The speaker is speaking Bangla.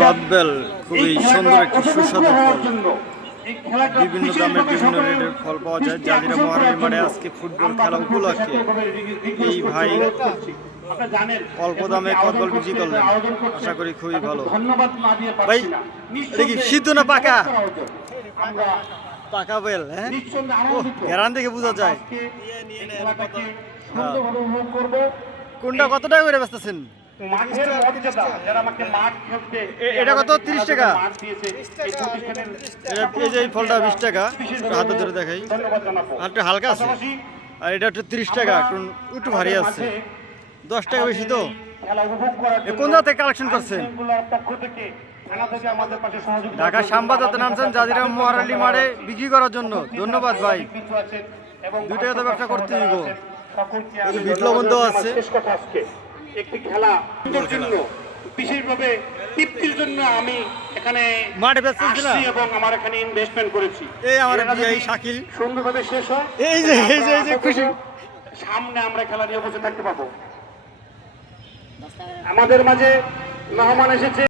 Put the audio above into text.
কদবেল খুবই সুন্দর একটি সুস্বাদু ফল। বিভিন্ন দামের বিভিন্ন রেটের ফল পাওয়া যায়। জাজিরা মহারানী মাঠে আজকে ফুটবল খেলা উপলক্ষে এই ভাই অল্প দামে কদবেল বিক্রি করলেন, আশা করি খুবই ভালো। ভাই এটা কি সিদ্ধ না পাকা? পাকা বেল, হ্যাঁ, গ্যারান দেখে বোঝা যায়। কোনটা কত টাকা করে বেচতেছেন? এটা কত? 30 টাকা। এই যে এই ফলটা 20 টাকা, হাতে ধরে দেখাই, আর একটু হালকা আছে। আর এটা একটু 30 টাকা, একটু ভারী আছে, 10 টাকা বেশি। তো কোন জায়গা থেকে কালেকশন করছেন? ঢাকা শ্যামবাজারে নামছেন জাজিরা মহারানী মাঠে বিক্রি করার জন্য। ধন্যবাদ ভাই। 2 টাকা তো ব্যবসা করতে দিব। বিপ্লবন্ধ আছে। একটি খেলা জন্য বিশেষভাবে তৃপ্তির জন্য আমি এখানে মাঠে বেচতেছিলাম এবং আমার এখানে ইনভেস্টমেন্ট করেছি। এই আমার বিআই শাকিল সুন্দরভাবে শেষ হয়। এই যে খুশি। সামনে আমরা খেলা নিয়ে বসে থাকতে পাবো। আমাদের মাঝে মেহমান এসেছে।